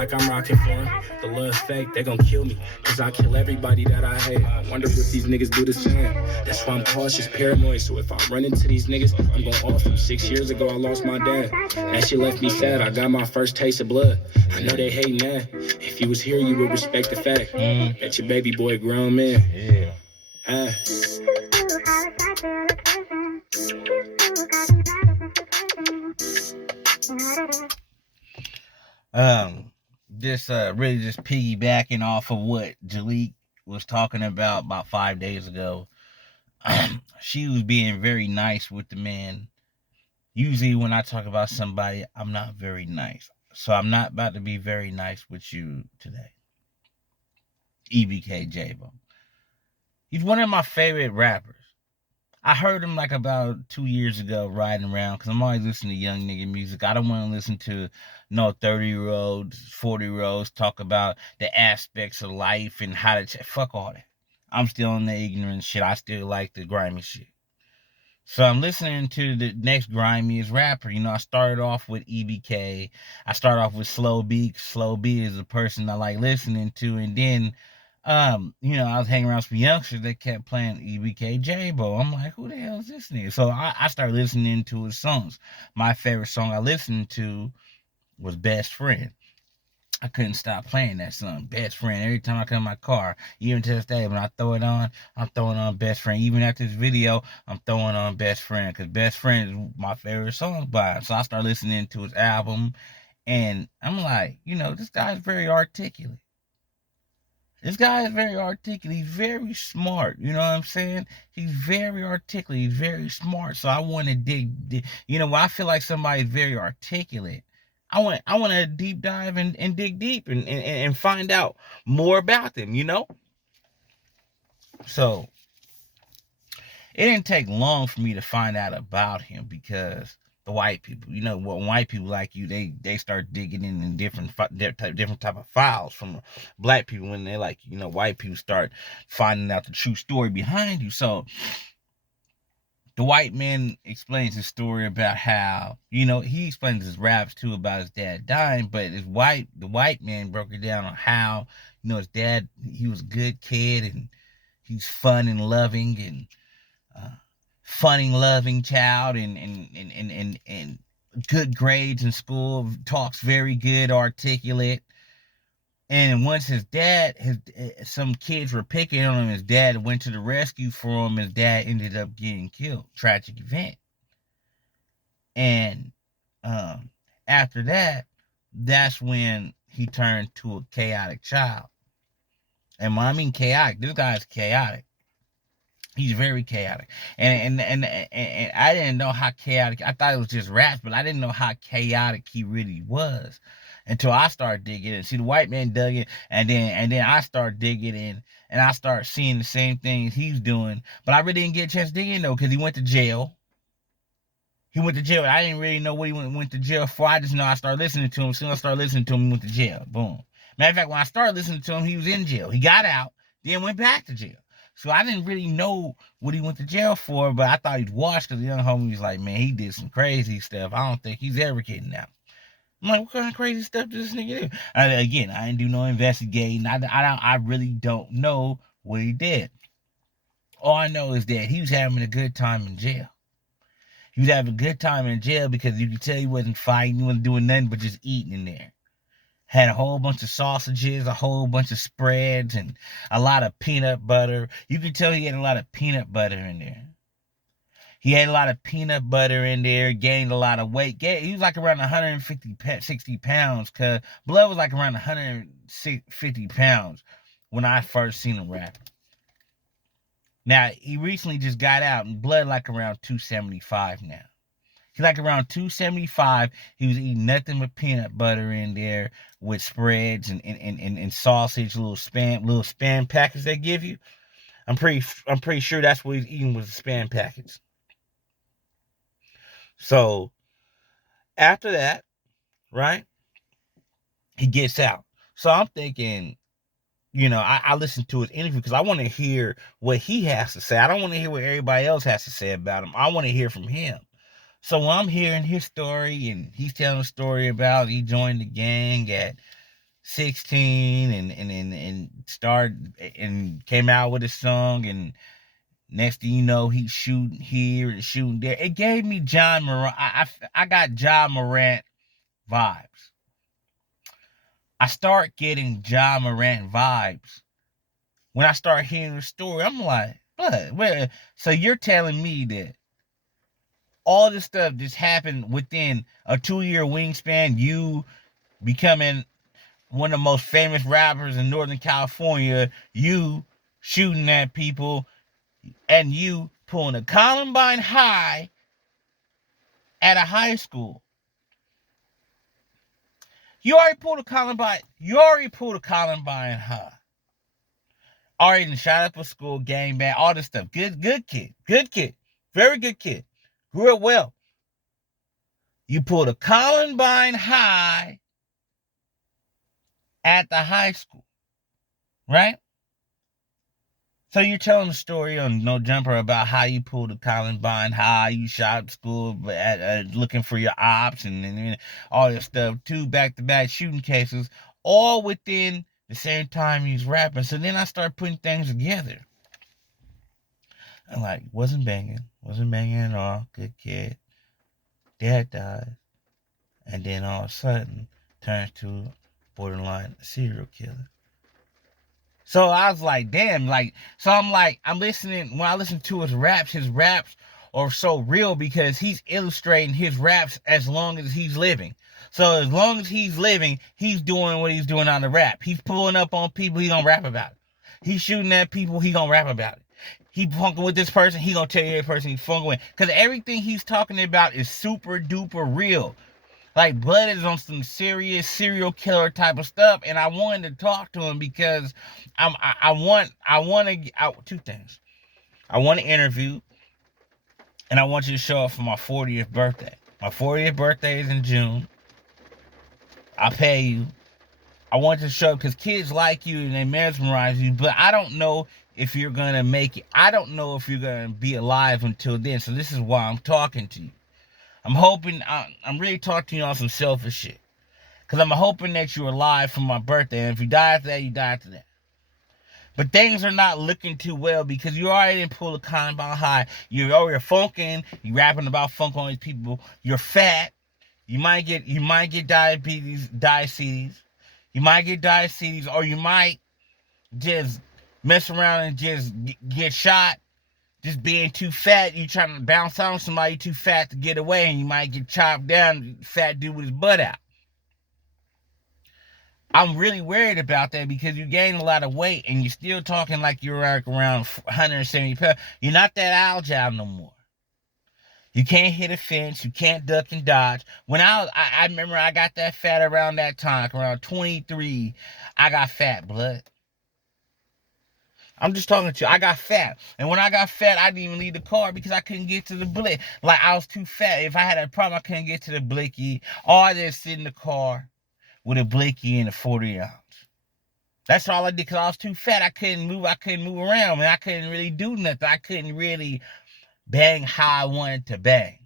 like I'm rocking for 'em. The love fake, they gon' kill me. Cause I kill everybody that I hate. I wonder if these niggas do the same. That's why I'm cautious, paranoid. So if I run into these niggas, I'm gon' off them. 6 years ago, I lost my dad. That shit left me sad. I got my first taste of blood. I know they hating that. If you was here, you would respect the fact that your baby boy grown man. Yeah. Ah. Just really just piggybacking off of what Jalik was talking about 5 days ago. She was being very nice with the man. Usually when I talk about somebody, I'm not very nice. So I'm not about to be very nice with you today. EBK JAYBOO. He's one of my favorite rappers. I heard him like about 2 years ago riding around because I'm always listening to young nigga music. I don't want to listen to no 30-year-olds, 40-year-olds talk about the aspects of life and how to fuck all that. I'm still on the ignorant shit. I still like the grimy shit. So I'm listening to the next grimiest rapper. I started off with EBK. I started off with Slow B. Slow B is the person I like listening to. And then, I was hanging around with some youngsters that kept playing EBK JAYBOO. I'm like, who the hell is this nigga? So I started listening to his songs. My favorite song I listened to was Best Friend. I couldn't stop playing that song, Best Friend. Every time I come in my car, even to this day, when I throw it on, I'm throwing on Best Friend. Even after this video, I'm throwing on Best Friend because Best Friend is my favorite song by him. So I started listening to his album, and I'm like, this guy's very articulate. This guy is very articulate. He's very smart. You know what I'm saying? He's very articulate. He's very smart. So I want to dig. When I feel like somebody's very articulate, I want to deep dive and dig deep and find out more about them, So it didn't take long for me to find out about him because the white people, when white people like you, they start digging in different type of files from black people. When they like, white people start finding out the true story behind you. So the white man explains his story about how, he explains his raps too about his dad dying, but the white man broke it down on how, his dad, he was a good kid and he's fun and loving and loving child and good grades in school, talks very good, articulate. And once some kids were picking on him, his dad went to the rescue for him. His dad ended up getting killed. Tragic event. And after that, that's when he turned to a chaotic child. And when I mean chaotic, this guy's chaotic. He's very chaotic. And I didn't know how chaotic. I thought it was just raps, but I didn't know how chaotic he really was until I started digging in. See, the white man dug in, and then I started digging in, and I started seeing the same things he's doing. But I really didn't get a chance to dig in, though, because he went to jail. I didn't really know what he went to jail for. I just know I started listening to him. As soon as I started listening to him, he went to jail. Boom. Matter of fact, when I started listening to him, he was in jail. He got out, then went back to jail. So I didn't really know what he went to jail for, but I thought he'd washed because the young homie was like, man, he did some crazy stuff. I don't think he's ever getting out. I'm like, what kind of crazy stuff does this nigga do? Again, I didn't do no investigating. I really don't know what he did. All I know is that he was having a good time in jail. He was having a good time in jail because you could tell he wasn't fighting. He wasn't doing nothing but just eating in there. Had a whole bunch of sausages, a whole bunch of spreads, and a lot of peanut butter. You can tell he had a lot of peanut butter in there. He had a lot of peanut butter in there, gained a lot of weight. He was like around 60 pounds, because Blood was like around 150 pounds when I first seen him rap. Now, he recently just got out, and Blood like around 275 now. He's like around 275. He was eating nothing but peanut butter in there with spreads and sausage, little spam packets they give you. I'm pretty sure that's what he's eating was the spam packets. So after that, right, he gets out. So I'm thinking, I listened to his interview because I want to hear what he has to say. I don't want to hear what everybody else has to say about him. I want to hear from him. So when I'm hearing his story and he's telling a story about he joined the gang at 16 and started and came out with a song, and next thing you know, he's shooting here and shooting there. It gave me Ja Morant. I got Ja Morant vibes. I start getting Ja Morant vibes when I start hearing the story. I'm like, what? So you're telling me that all this stuff just happened within a 2-year wingspan? You becoming one of the most famous rappers in Northern California, you shooting at people, and you pulling a Columbine high at a high school. You already pulled a Columbine high. Already shot up a school, gang bang, all this stuff. Good kid. Good kid. Very good kid. Grew up well. You pulled a Columbine high at the high school, right? So you're telling the story on No Jumper about how you pulled a Columbine high, you shot at school looking for your ops and all this stuff. 2 back-to-back shooting cases, all within the same time he's rapping. So then I start putting things together. I'm like, wasn't banging at all. Good kid. Dad died. And then all of a sudden turns to borderline serial killer. So I was like, damn, I'm listening, when I listen to his raps are so real because he's illustrating his raps as long as he's living. So as long as he's living, he's doing what he's doing on the rap. He's pulling up on people, he gonna rap about it. He's shooting at people, he gonna rap about it. He funking with this person, he gonna tell you that person he's funking with. Because everything he's talking about is super duper real. Like, Blood is on some serious serial killer type of stuff, and I wanted to talk to him because I want two things. I want to interview, and I want you to show up for my 40th birthday. My 40th birthday is in June. I'll pay you. I want you to show up because kids like you and they mesmerize you, but I don't know if you're going to make it. I don't know if you're going to be alive until then, so this is why I'm talking to you. I'm hoping, I'm really talking to you on some selfish shit. Because I'm hoping that you're alive for my birthday. And if you die after that, you die after that. But things are not looking too well because you already didn't pull a Columbine high. You're over here funking. You're rapping about funk on these people. You're fat. You might get diabetes. You might get diabetes, or you might just mess around and just get shot. Just being too fat, you trying to bounce on somebody too fat to get away, and you might get chopped down, fat dude with his butt out. I'm really worried about that because you gain a lot of weight and you're still talking like you're like around 170 pounds. You're not that agile no more. You can't hit a fence. You can't duck and dodge. When I remember I got that fat around that time, around 23, I got fat, blood. I'm just talking to you. I got fat. And when I got fat, I didn't even leave the car because I couldn't get to the blick. Like, I was too fat. If I had a problem, I couldn't get to the blicky. Or I just sit in the car with a blicky and a 40 ounce. That's all I did because I was too fat. I couldn't move around, and I couldn't really do nothing. I couldn't really bang how I wanted to bang.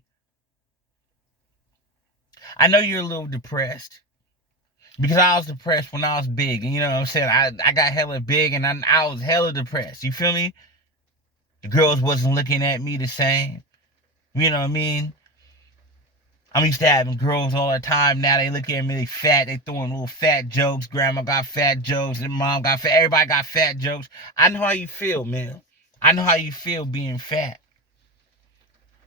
I know you're a little depressed because I was depressed when I was big. And you know what I'm saying? I got hella big and I was hella depressed. You feel me? The girls wasn't looking at me the same. You know what I mean? I'm used to having girls all the time. Now they look at me, they fat. They throwing little fat jokes. Grandma got fat jokes. And mom got fat. Everybody got fat jokes. I know how you feel, man. I know how you feel being fat.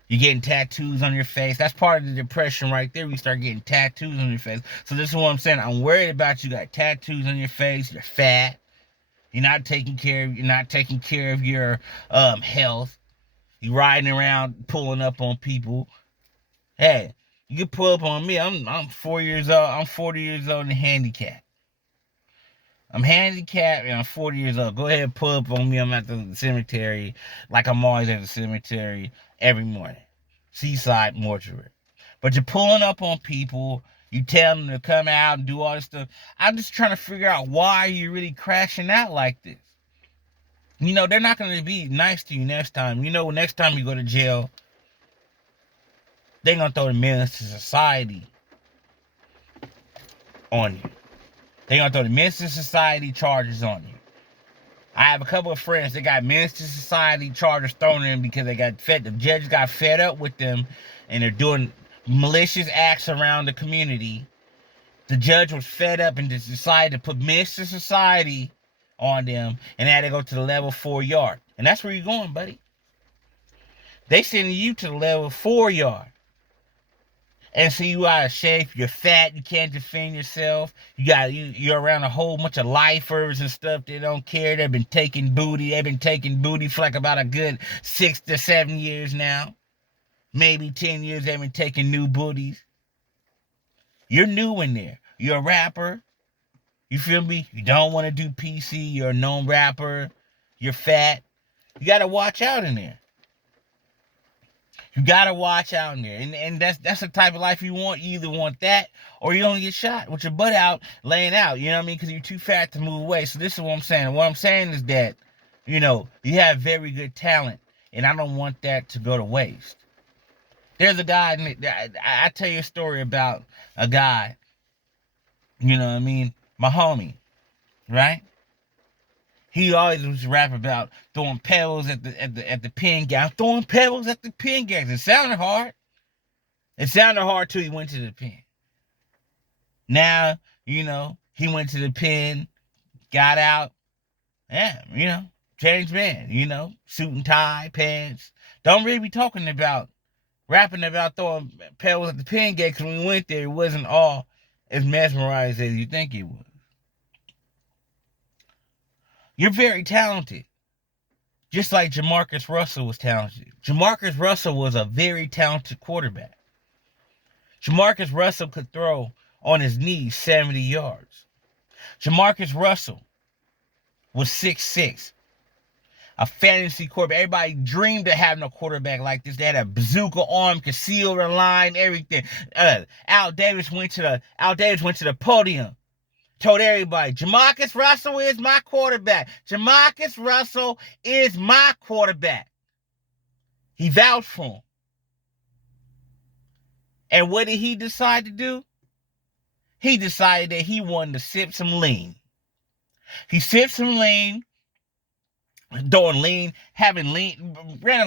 You're getting tattoos on your face. That's part of the depression right there. We start getting tattoos on your face. So this is what I'm saying. I'm worried about you. Got tattoos on your face. You're fat. You're not taking care of your health. You riding around pulling up on people. Hey, you can pull up on me. I'm 4 years old. I'm 40 years old and handicapped. I'm handicapped and I'm 40 years old. Go ahead and pull up on me. I'm at the cemetery like I'm always at the cemetery every morning. Seaside mortuary. But you're pulling up on people. You tell them to come out and do all this stuff. I'm just trying to figure out why you're really crashing out like this. You know, they're not going to be nice to you next time. You know, next time you go to jail, they're going to throw the menace to society on you. They're going to throw the Menace to Society charges on you. I have a couple of friends that got Menace to Society charges thrown in because the judge got fed up with them, and they're doing malicious acts around the community. The judge was fed up and just decided to put Menace to Society on them, and they had to go to the level 4 yard. And that's where you're going, buddy. They sending you to the level 4 yard. And so you out of shape, you're fat, you can't defend yourself. You're around a whole bunch of lifers and stuff. They don't care. They've been taking booty for like about a good 6 to 7 years now. Maybe 10 years they've been taking new booties. You're new in there. You're a rapper. You feel me? You don't want to do PC. You're a known rapper. You're fat. You got to watch out in there. You gotta watch out in there. And that's the type of life you want. You either want that or you don't get shot with your butt out, laying out. You know what I mean? Because you're too fat to move away. So this is what I'm saying. What I'm saying is that, you have very good talent. And I don't want that to go to waste. There's a guy, I tell you a story about a guy, you know what I mean? My homie, right? He always was rap about throwing pebbles at the pin game. Throwing pebbles at the pin games. It sounded hard. It sounded hard till he went to the pin. Now, he went to the pin, got out, changed man, suit and tie, pants. Don't really be rapping about throwing pebbles at the pin game, because when we went there, it wasn't all as mesmerized as you think it was. You're very talented. Just like Jamarcus Russell was talented. Jamarcus Russell was a very talented quarterback. Jamarcus Russell could throw on his knees 70 yards. Jamarcus Russell was 6'6". A fantasy quarterback. Everybody dreamed of having a quarterback like this. They had a bazooka arm, could seal the line, everything. Al Davis went to the podium. Told everybody, Jamarcus Russell is my quarterback. Jamarcus Russell is my quarterback. He vouched for him. And what did he decide to do? He decided that he wanted to sip some lean. He sipped some lean, ran a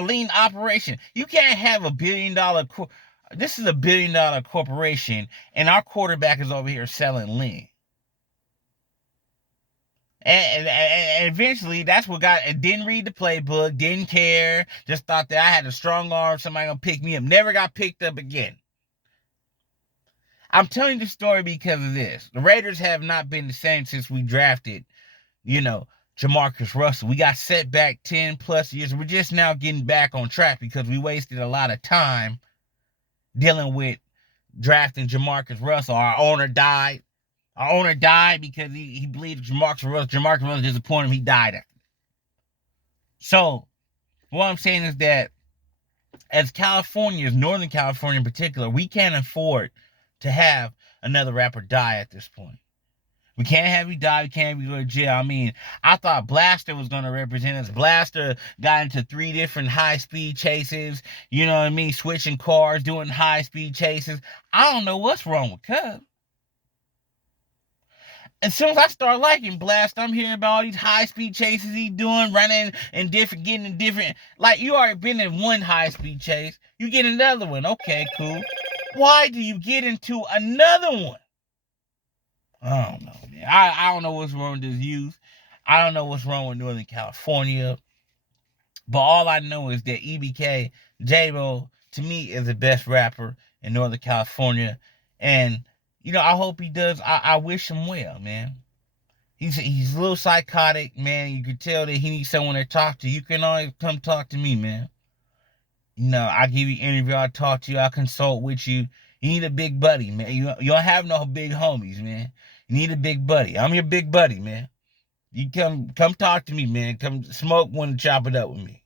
lean operation. You can't have $1 billion. This is $1 billion corporation, and our quarterback is over here selling lean. And eventually, that's what didn't read the playbook, didn't care, just thought that I had a strong arm, somebody gonna pick me up. Never got picked up again. I'm telling you the story because of this. The Raiders have not been the same since we drafted, Jamarcus Russell. We got set back 10 plus years. We're just now getting back on track because we wasted a lot of time dealing with drafting Jamarcus Russell. Our owner died. Our owner died because he believed Jamarcus Russell disappointed him. He died after. So, what I'm saying is that as Northern California in particular, we can't afford to have another rapper die at this point. We can't have you die. We can't have you go to jail. I mean, I thought Blaster was going to represent us. Blaster got into 3 different high-speed chases. You know what I mean? Switching cars, doing high-speed chases. I don't know what's wrong with Cub. As soon as I start liking Blast, I'm hearing about all these high-speed chases he's doing, running and getting in different. Like, you already been in one high-speed chase. You get another one. Okay, cool. Why do you get into another one? I don't know, man. I don't know what's wrong with this youth. I don't know what's wrong with Northern California. But all I know is that EBK JAYBOO, to me, is the best rapper in Northern California. And I hope he does. I wish him well, man. He's a little psychotic, man. You could tell that he needs someone to talk to. You can always come talk to me, man. I give you an interview. I talk to you. I consult with you. You need a big buddy, man. You don't have no big homies, man. You need a big buddy. I'm your big buddy, man. You come talk to me, man. Come smoke one and chop it up with me.